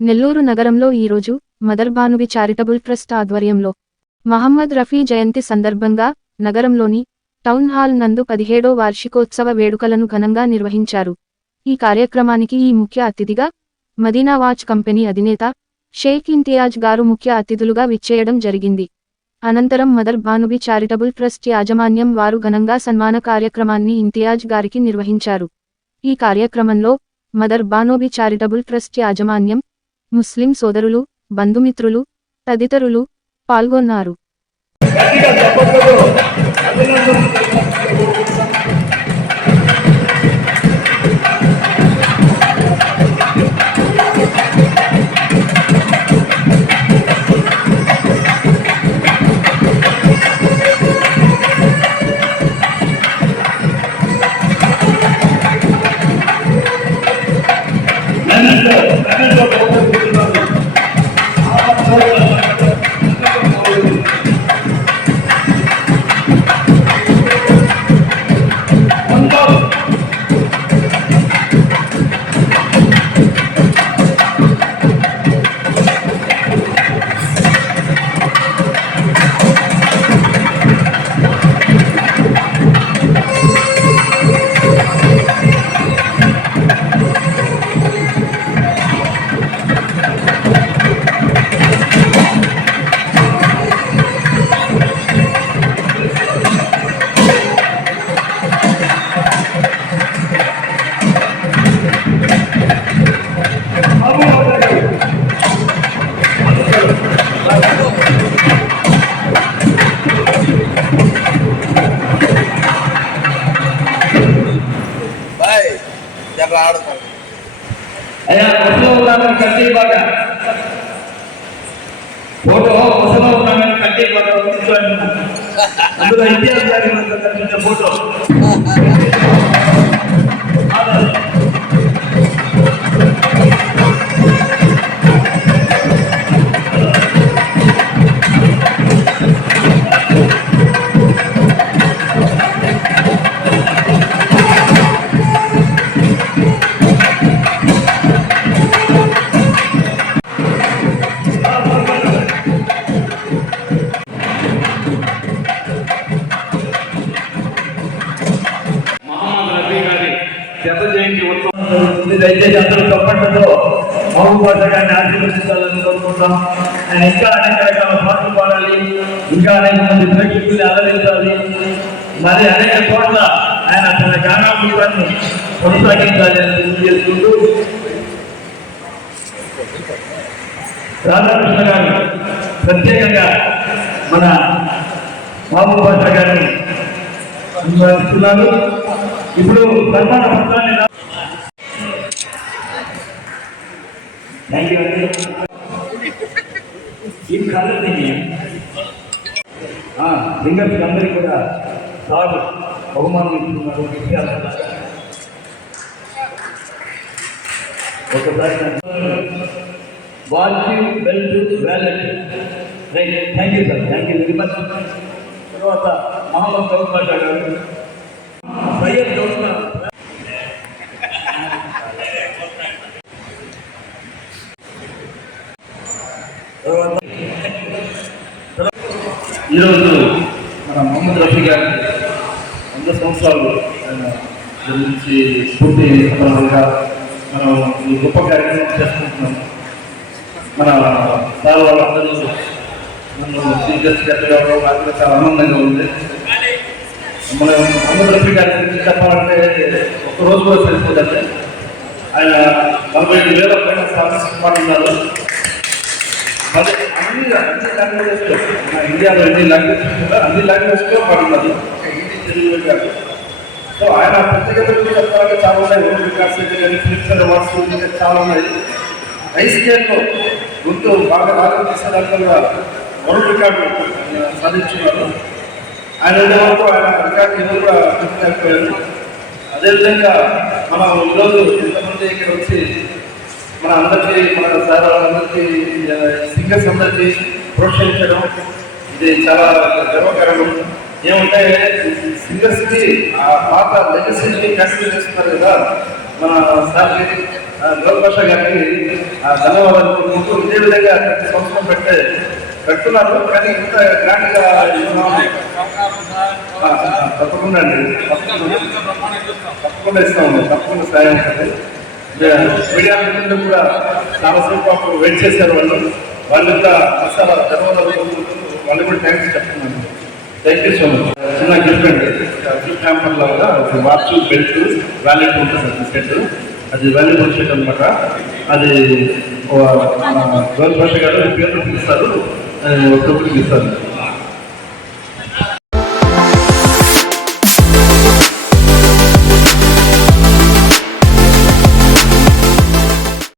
నెల్లూరు నగరంలో ఈరోజు మదర్బానువి charitable trust ఆధ్వర్యంలో మహమ్మద్ రఫీ జయంతి సందర్భంగా నగరంలోని టౌన్ హాల్ నందు పదిహేడో వార్షికోత్సవ వేడుకలను ఘనంగా నిర్వహించారు. ఈ కార్యక్రమానికి ఈ ముఖ్య అతిథిగా మదీనా వాచ్ కంపెనీ అధినేత షేక్ ఇంతియాజ్ గారు ముఖ్య అతిథులుగా విచ్చేయడం జరిగింది. అనంతరం మదర్ భానుబి చారిటబుల్ ట్రస్ట్ యాజమాన్యం వారు ఘనంగా సన్మాన కార్యక్రమాన్ని ఇంతియాజ్ గారికి నిర్వహించారు. ఈ కార్యక్రమంలో మదర్ బానోబి చారిటబుల్ ట్రస్ట్ యాజమాన్యం ముస్లిం సోదరులు బంధుమిత్రులు తదితరులు పాల్గొన్నారు. Thank you. ಎಲ್ಲ ಆಡ್ತಾರೆ. ಅಯ್ಯ ಬಸವಣ್ಣನ ಕಟ್ಟಿರುವಾಗ ಫೋಟೋ ಬಸವಣ್ಣನ ಕಟ್ಟಿರುವಾಗ ಇತಿಹಾಸ ಫೋಟೋ. జత జయంతి ఉత్సవం జరుగుతుంది. దయచేసి అందరూ తప్పట్లతో మహబూబాద్ ఆశీర్వదించాలని కోరుకుంటాం ఆయన ఇంకా అనేక రకాల పాటలు పాడాలి. ఇంకా అనేక మంది ప్రేక్షకులు ఆదరించాలి మరి అనేక చోట్ల ఆయన తన గానామృతాన్ని కొనసాగించాలి అని తెలియజేసుకుంటూ రాధాకృష్ణ గారు ప్రత్యేకంగా మన బాబు మహబూబాద్ గారిని అనుసరిస్తున్నారు ఇప్పుడు సన్మాన పత్రాన్ని రా- థ్యాంక్ యూ అండి ఈ కాలేజీ సింగర్స్ అందరికీ కూడా సార్ బహుమానం ఇస్తున్నారు విద్యార్థులు. ఒకసారి watch belt wallet right thank you sir thank you very much తర్వాత మహమ్మద్ గౌడ్ బాషా గారు సయ్యద్ ఈరోజు మన మహమ్మద్ రఫీ గారి వంద సంవత్సరాలు గురించి పూర్తి సందర్భంగా మనం ఈ గొప్ప కార్యక్రమం చేసుకుంటున్నాం మన సార్ వాళ్ళందరూ నన్ను టీచర్స్ చెప్పడం నాకు చాలా ఆనందంగా ఉంది. మన మొహమ్మద్ గారికి చెప్పాలంటే ఒక రోజు కూడా సరిపోదండి. ఆయన నలభై ఐదు వేల పైన సాధిస్తున్నారు మరి అన్ని అన్ని లాంగ్వేజెస్లో మన ఇండియాలో ఎన్ని లాంగ్వేజెస్ కూడా అన్ని లాంగ్వేజ్లో పాడున్నారు హిందీ తెలుగు కాదు సో ఆయన ప్రత్యేకత చెప్పాలంటే చాలా ఉన్నాయి. వరల్డ్ రికార్డ్స్ కానీ ఫిలిప్సర్ అవార్డ్స్ ఇంకా చాలా ఉన్నాయి. హై స్కేల్లో గుర్తు బాగా బాగా తీసేదాంట్లో కూడా వరల్డ్ రికార్డు ఆయన సాధించున్నారు ఆయన ఉండే వరకు ఆయన రికార్డు ఎవరు కూడా గుర్తులేకపోయారు అదేవిధంగా మనం ఈరోజు ఎంతమంది ఇక్కడ వచ్చి మన అందరికీ మన సార్ అందరికీ సింగర్స్ అందరికీ ప్రోత్సహించడం ఇది చాలా గర్వకరం ఏమంటే సింగర్స్కి ఆ పాత లెగసీని కంటిన్యూ చేస్తున్నారు కదా మన సార్ గౌరవ భాష గారికి ఆ ధన్యవాదాలు ముందు ఇదే విధంగా ప్రతి సంవత్సరం పెట్టే పెడుతున్నారు కానీ ఇంత గ్రాండ్గా తప్పకుండా అండి. తప్పకుండా తప్పకుండా ఇస్తాము తప్పకుండా సాయం మీడియా మిత్రులు కూడా చాలాసేపు అప్పుడు వెయిట్ చేశారు వాళ్ళు. వాళ్ళు కూడా అసలు ధన్యవాదాలు కోరుకుంటూ వాళ్ళు కూడా థ్యాంక్స్ చెప్తున్నాను. Thank you so much. చిన్న గిఫ్ట్ అండి. గిఫ్ట్ హ్యాంపర్ లాగా వాచ్ బెల్ట్ వ్యాలెట్ ఉంటుంది సెట్. అది వాల్యూ సెట్ అనమాట అది గౌరవ భాష గారు పేరు పిలుస్తారు. ఒక్కొక్కరికి ఇస్తారు